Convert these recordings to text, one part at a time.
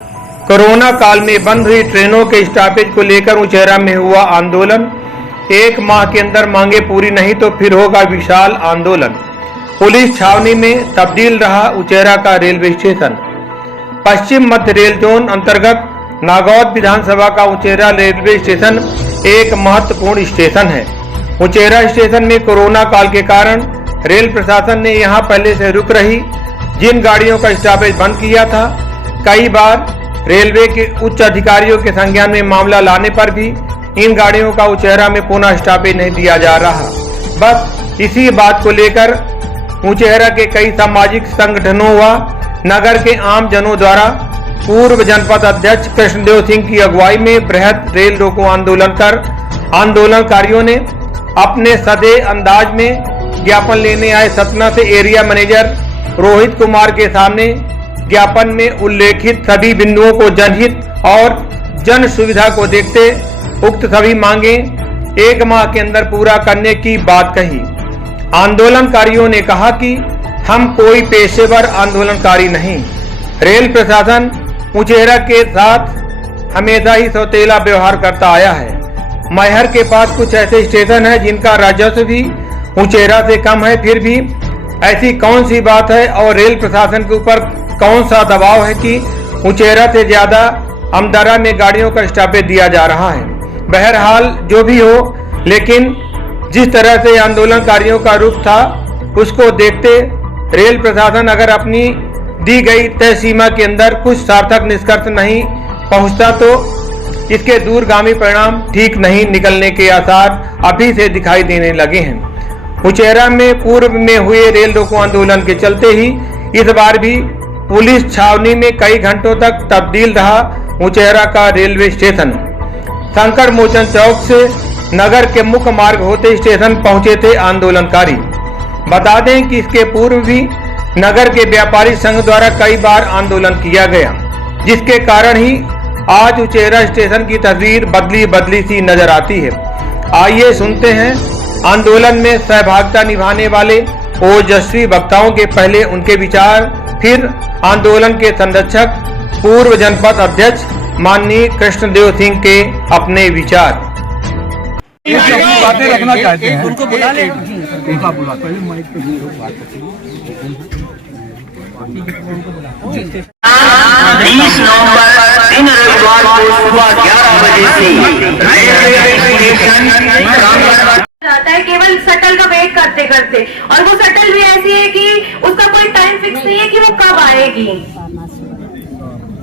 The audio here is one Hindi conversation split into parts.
कोरोना काल में बंद हुई ट्रेनों के स्टॉपेज को लेकर उचेहरा में हुआ आंदोलन। 1 माह के अंदर मांगे पूरी नहीं तो फिर होगा विशाल आंदोलन। पुलिस छावनी में तब्दील रहा उचेहरा का रेलवे स्टेशन। पश्चिम मध्य रेल जोन अंतर्गत नागौद विधानसभा का उचेहरा रेलवे स्टेशन एक महत्वपूर्ण स्टेशन है। उचेहरा स्टेशन में कोरोना काल के कारण रेल प्रशासन ने यहां पहले से रुक रही जिन गाड़ियों का स्टॉपेज बंद किया था, कई बार रेलवे के उच्च अधिकारियों के संज्ञान में मामला लाने पर भी इन गाड़ियों का उचेहरा में पुनः स्टॉपेज नहीं दिया जा रहा। बस इसी बात को लेकर उचेहरा के कई सामाजिक संगठनों व नगर के आम जनों द्वारा पूर्व जनपद अध्यक्ष कृष्णदेव सिंह की अगुवाई में बृहद रेल रोको आंदोलन कर आंदोलनकारियों ने अपने सधे अंदाज में ज्ञापन लेने आए सतना से एरिया मैनेजर रोहित कुमार के सामने ज्ञापन में उल्लेखित सभी बिंदुओं को जनहित और जन सुविधा को देखते उक्त सभी मांगे 1 माह के अंदर पूरा करने की बात कही। आंदोलनकारियों ने कहा कि हम कोई पेशेवर आंदोलनकारी नहीं, रेल प्रशासन उचेहरा के साथ हमेशा ही सौतेला व्यवहार करता आया है। मैहर के पास कुछ ऐसे स्टेशन हैं जिनका राजस्व भी उचेहरा से कम है, फिर भी ऐसी कौन सी बात है और रेल प्रशासन के ऊपर कौन सा दबाव है कि उचेहरा से ज्यादा अमदरा में गाड़ियों का स्टॉपेज दिया जा रहा है। बहरहाल जो भी हो, लेकिन जिस तरह से आंदोलनकारियों का रुख था उसको देखते रेल प्रशासन अगर अपनी दी गई तय सीमा के अंदर कुछ सार्थक निष्कर्ष नहीं पहुंचता तो इसके दूरगामी परिणाम ठीक नहीं निकलने के आसार अभी से दिखाई देने लगे हैं। उचेहरा में पूर्व में हुए रेल रोको आंदोलन के चलते ही इस बार भी पुलिस छावनी में कई घंटों तक तब्दील रहा उचेहरा का रेलवे स्टेशन। संकट मोचन चौक से नगर के मुख्य मार्ग होते स्टेशन पहुंचे थे आंदोलनकारी। बता दें कि इसके पूर्व भी नगर के व्यापारी संघ द्वारा कई बार आंदोलन किया गया, जिसके कारण ही आज उचेहरा स्टेशन की तस्वीर बदली सी नजर आती है। आइए सुनते हैं आंदोलन में सहभागिता निभाने वाले ओजस्वी वक्ताओं के पहले उनके विचार, फिर आंदोलन के संरक्षक पूर्व जनपद अध्यक्ष माननीय कृष्णदेव सिंह के अपने विचार। बातें रखना चाहते हैं उनको बुला ले। 20 नवंबर दिन रविवार को सुबह 11 बजे से रेलवे स्टेशन जाता है केवल शटल का वेट करते करते, और वो शटल भी ऐसी है कि उसका कोई टाइम फिक्स नहीं है कि वो कब आएगी।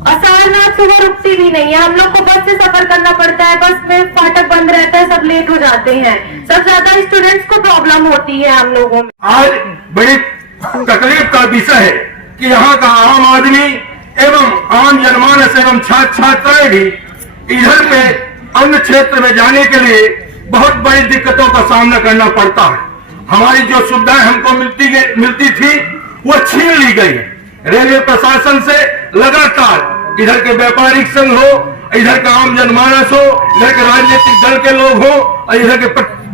और सारनाथ सुबह रुकती भी नहीं है, हम लोग को बस से सफर करना पड़ता है, बस में फाटक बंद रहता है, सब लेट हो जाते हैं। सबसे ज्यादा स्टूडेंट्स को प्रॉब्लम होती है हम लोगों में। आज बड़ी तकलीफ का विषय है कि यहाँ का आम आदमी एवं आम जनमानस एवं छात्र छात्राएं भी इधर पे अन्य क्षेत्र में जाने के लिए बहुत बड़ी दिक्कतों का सामना करना पड़ता है। हमारी जो सुविधाएं हमको मिलती थी वो छीन ली गई है। रेलवे प्रशासन से लगातार इधर के व्यापारिक संघ हो, इधर का आम जनमानस हो, इधर के राजनीतिक दल के लोग हो और इधर के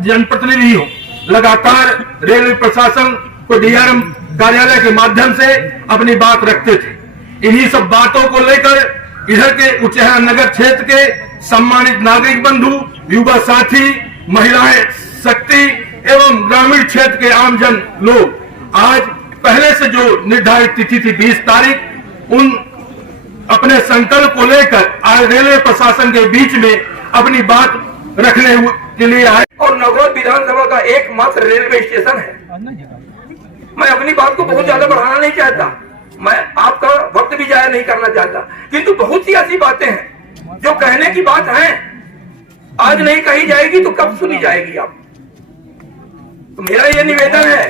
जनप्रतिनिधि हो, लगातार रेलवे प्रशासन को डीआरएम कार्यालय के माध्यम से अपनी बात रखते थे। इन्हीं सब बातों को लेकर इधर के उचेहरा नगर क्षेत्र के सम्मानित नागरिक बंधु, युवा साथी, महिलाएं शक्ति एवं ग्रामीण क्षेत्र के आमजन लोग आज पहले से जो निर्धारित तिथि थी 20 तारीख, उन अपने संकल्प को लेकर आज रेलवे प्रशासन के बीच में अपनी बात रखने के लिए आए। और नगौद विधानसभा का एकमात्र रेलवे स्टेशन है। मैं अपनी बात को बहुत ज्यादा बढ़ाना नहीं चाहता, मैं आपका वक्त भी जाया नहीं करना चाहता, किंतु बहुत सी ऐसी बातें हैं जो कहने की बात है, आज नहीं कही जाएगी तो कब सुनी जाएगी आप। तो मेरा ये निवेदन है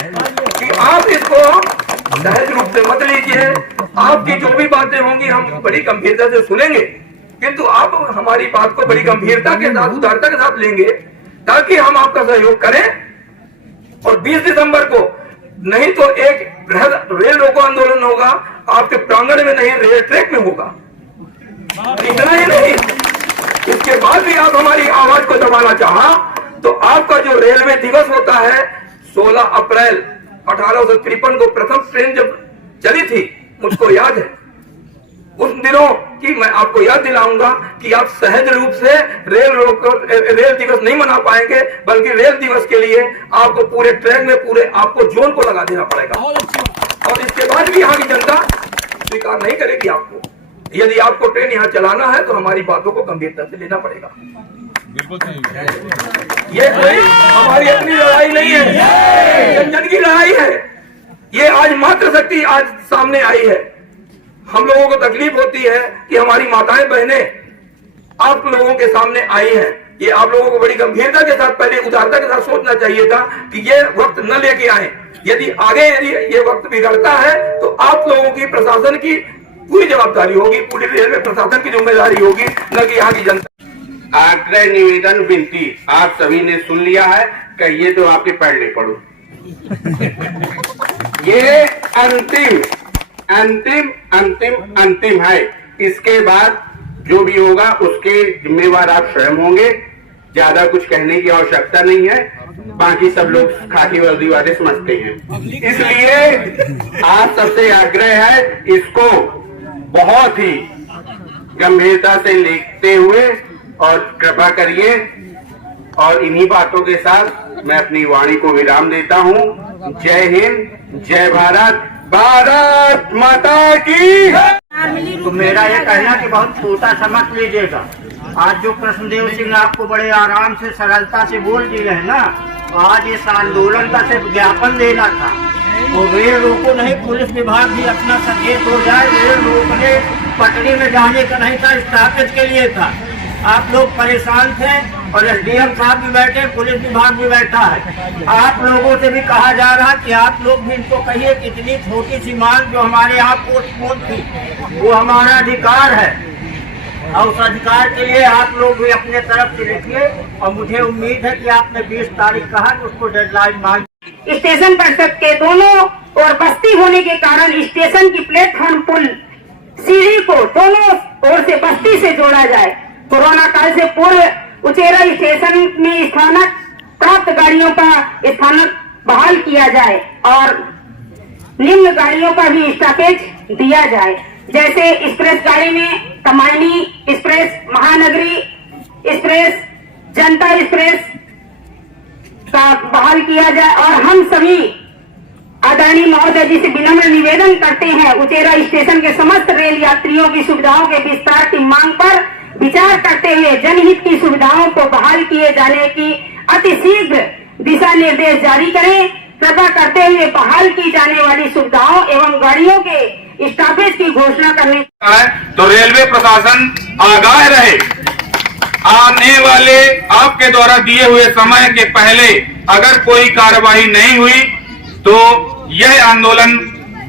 कि आप इसको सहज रूप से मत लीजिए। आपकी जो भी बातें होंगी हम बड़ी गंभीरता से सुनेंगे, किंतु आप हमारी बात को बड़ी गंभीरता के साथ, उदारता के साथ लेंगे ताकि हम आपका सहयोग करें। और 20 दिसंबर को नहीं तो एक बृहद रेल रोको आंदोलन होगा, आपके प्रांगण में नहीं रेल ट्रैक में होगा। इतना ही नहीं, इसके बाद भी आप हमारी आवाज को दबाना चाहा तो आपका जो रेलवे दिवस होता है 16 अप्रैल 1853 को प्रथम ट्रेन जब चली थी, मुझको याद है उस दिनों कि मैं आपको याद दिलाऊंगा कि आप सहज रूप से रेल दिवस नहीं मना पाएंगे, बल्कि रेल दिवस के लिए आपको पूरे ट्रैक में पूरे आपको जोन को लगा देना पड़ेगा। और इसके बाद भी यहाँ की जनता स्वीकार नहीं करेगी आपको। यदि आपको ट्रेन यहाँ चलाना है तो हमारी बातों को गंभीरता से लेना पड़ेगा। ये कोई हमारी अपनी लड़ाई नहीं है, जन जन की लड़ाई है। ये आज मातृशक्ति आज सामने आई है। हम लोगों को तकलीफ होती है कि हमारी माताएं बहनें आप लोगों के सामने आई हैं। ये आप लोगों को बड़ी गंभीरता के साथ, पहले उदारता के साथ सोचना चाहिए था कि ये वक्त न लेके आए। यदि ये वक्त बिगड़ता है तो आप लोगों की, प्रशासन की पूरी जवाबदारी होगी, पूरी रेलवे प्रशासन की जिम्मेदारी होगी, न कि यहाँ की जनता। आग्रह, निवेदन, विनती आप सभी ने सुन लिया है। कहिए तो आपके पढ़ने पढ़ो। ये अंतिम अंतिम अंतिम अंतिम है। इसके बाद जो भी होगा उसके जिम्मेवार आप स्वयं होंगे। ज्यादा कुछ कहने की आवश्यकता नहीं है, बाकी सब लोग खाकी वर्दी वाले समझते हैं। इसलिए आप सबसे आग्रह है, इसको बहुत ही गंभीरता से लेते हुए और कृपा करिए। और इन्हीं बातों के साथ मैं अपनी वाणी को विराम देता हूँ। जय हिंद, जय भारत, भारत माता की। तो मेरा यह कहना कि बहुत छोटा समझ लीजिएगा। आज जो कृष्णदेव सिंह आपको बड़े आराम से, सरलता से बोल दिए है ना, आज इस आंदोलन का सिर्फ ज्ञापन देना था। वो रेल रोको नहीं, पुलिस विभाग भी अपना सचेत हो जाए। रेल रोकने पटरी में जाने का नहीं था, स्थापित के लिए था। आप लोग परेशान थे और एसडीएम साहब भी बैठे, पुलिस विभाग भी बैठा है। आप लोगों से भी कहा जा रहा कि आप लोग भी इनको कहिए कि इतनी छोटी सी मांग जो हमारे यहाँ पोस्टपोन थी, वो हमारा अधिकार है और उस अधिकार के लिए आप लोग भी अपने तरफ से लिखिए। और मुझे उम्मीद है कि आपने 20 तारीख कहा कि उसको डेडलाइन मांग। स्टेशन परिसर के दोनों ओर बस्ती होने के कारण स्टेशन की प्लेटफॉर्म पुल सीढ़ी को दोनों ओर से बस्ती से जोड़ा जाए। कोरोना काल से पूर्व उचेरा स्टेशन में स्थानक प्राप्त गाड़ियों का स्थानक बहाल किया जाए और निम्न गाड़ियों का भी स्टॉपेज दिया जाए। जैसे एक्सप्रेस गाड़ी में कमायनी एक्सप्रेस, महानगरी एक्सप्रेस, जनता एक्सप्रेस का बहाल किया जाए। और हम सभी आदरणीय महोदय जी से विनम्र निवेदन करते हैं, उचेरा स्टेशन के समस्त रेल यात्रियों की सुविधाओं के विस्तार की मांग पर विचार करते हुए जनहित की सुविधाओं को बहाल किए जाने की अतिशीघ्र दिशा निर्देश जारी करें। कृपा करते हुए बहाल की जाने वाली सुविधाओं एवं गाड़ियों के स्टॉपेज की घोषणा करने तो रेलवे प्रशासन आगाह रहे। आने वाले आपके द्वारा दिए हुए समय के पहले अगर कोई कार्रवाई नहीं हुई तो यह आंदोलन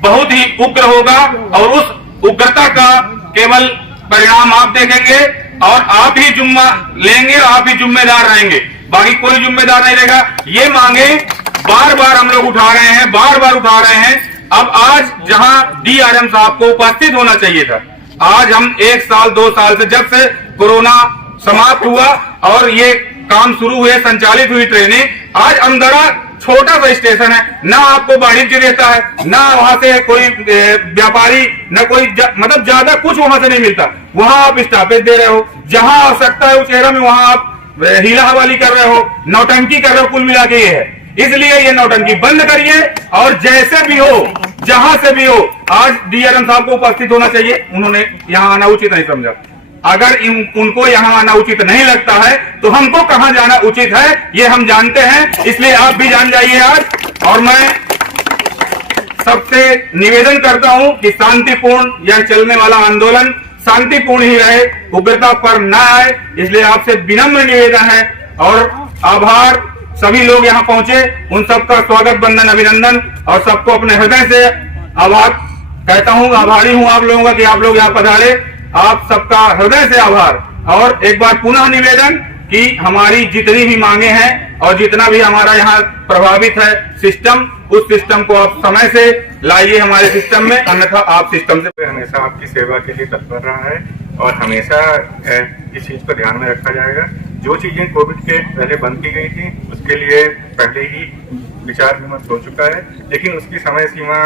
बहुत ही उग्र होगा और उस उग्रता का केवल परिणाम आप देखेंगे और आप ही जिम्मा लेंगे, आप ही जिम्मेदार रहेंगे, बाकी कोई जिम्मेदार नहीं रहेगा। ये मांगे बार बार हम लोग उठा रहे हैं, बार बार उठा रहे हैं। अब आज जहां डीआरएम साहब को उपस्थित होना चाहिए था, आज हम 1 साल 2 साल से, जब से कोरोना समाप्त हुआ और ये काम शुरू हुए, संचालित हुई ट्रेनें, आज अंदरा छोटा सा स्टेशन है, ना आपको वाणिज्य देता है, ना वहां से कोई व्यापारी, ना कोई मतलब ज्यादा कुछ वहां से नहीं मिलता। वहां आप स्टॉपेज दे रहे हो, जहां आवश्यकता है उस एरिया में वहां आप हीला हवाली कर रहे हो, नौटंकी कर रहे हो। कुल मिला के ये है। इसलिए ये नौटंकी बंद करिए और जैसे भी हो, जहां से भी हो, आज डीआरएम साहब को उपस्थित होना चाहिए। उन्होंने यहाँ आना उचित नहीं समझा। अगर उनको यहाँ आना उचित नहीं लगता है तो हमको कहाँ जाना उचित है ये हम जानते हैं। इसलिए आप भी जान जाइए आज। और मैं सबसे निवेदन करता हूं कि शांतिपूर्ण यह चलने वाला आंदोलन शांतिपूर्ण ही रहे, उग्रता पर न आए। इसलिए आपसे विनम्र निवेदन है और आभार। सभी लोग यहाँ पहुंचे, उन सबका स्वागत, वंदन, अभिनंदन और सबको अपने हृदय से आभार कहता हूँ। आभारी हूँ आप लोगों का कि आप लोग यहाँ पधारे। आप सबका हृदय से आभार। और एक बार पुनः निवेदन कि हमारी जितनी भी मांगे हैं और जितना भी हमारा यहाँ प्रभावित है सिस्टम, उस सिस्टम को आप समय से लाइए हमारे सिस्टम में, अन्यथा आप सिस्टम से। हमेशा आपकी सेवा के लिए तत्पर रहा है और हमेशा इस चीज को ध्यान में रखा जाएगा। जो चीजें कोविड के पहले बंद की गई थी उसके लिए पहले ही विचार विमर्श हो चुका है, लेकिन उसकी समय सीमा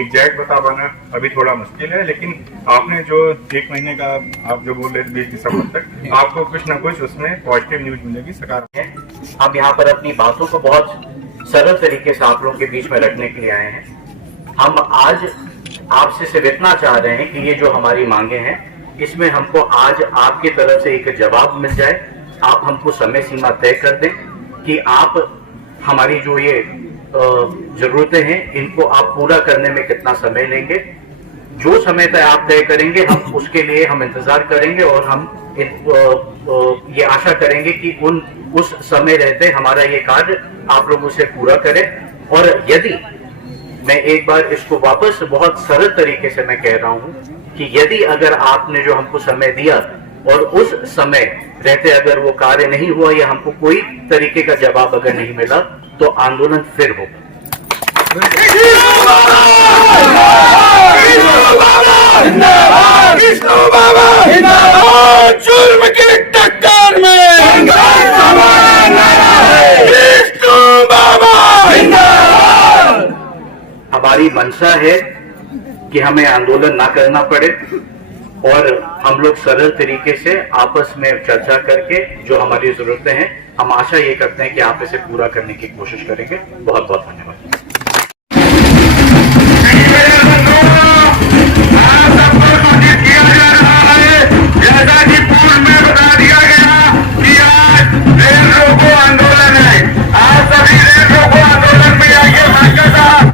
एग्जैक्ट बता पाना अभी थोड़ा मुश्किल है, लेकिन आपने जो 1 महीने का आप जो बोल रहे थे 20 दिसंबर तक, आपको कुछ ना कुछ उसमें पॉजिटिव न्यूज मिलेगी, सकारात्मक। हम यहाँ पर अपनी बातों को बहुत सरल तरीके से आप लोगों के बीच में रखने के लिए आए हैं। हम आज आपसे सिर्फ इतना चाह रहे हैं कि ये जो हमारी मांगे हैं, इसमें हमको आज आपकी तरफ से एक जवाब मिल जाए। आप हमको समय सीमा तय कर दें कि आप हमारी जो ये जरूरतें हैं इनको आप पूरा करने में कितना समय लेंगे। जो समय तय आप तय करेंगे हम उसके लिए हम इंतजार करेंगे और हम ये आशा करेंगे कि उस समय रहते हमारा ये कार्य आप लोगों से पूरा करें। और यदि मैं एक बार इसको वापस बहुत सरल तरीके से मैं कह रहा हूं कि यदि अगर आपने जो हमको समय दिया और उस समय रहते अगर वो कार्य नहीं हुआ या हमको कोई तरीके का जवाब अगर नहीं मिला तो आंदोलन फिर होगा। जुल्म की टक्कर में हमारी मंशा है कि हमें आंदोलन ना करना पड़े और हम लोग सरल तरीके से आपस में चर्चा करके जो हमारी जरूरतें हैं हम आशा ये करते हैं कि आप इसे पूरा करने की कोशिश करेंगे। बहुत बहुत धन्यवाद।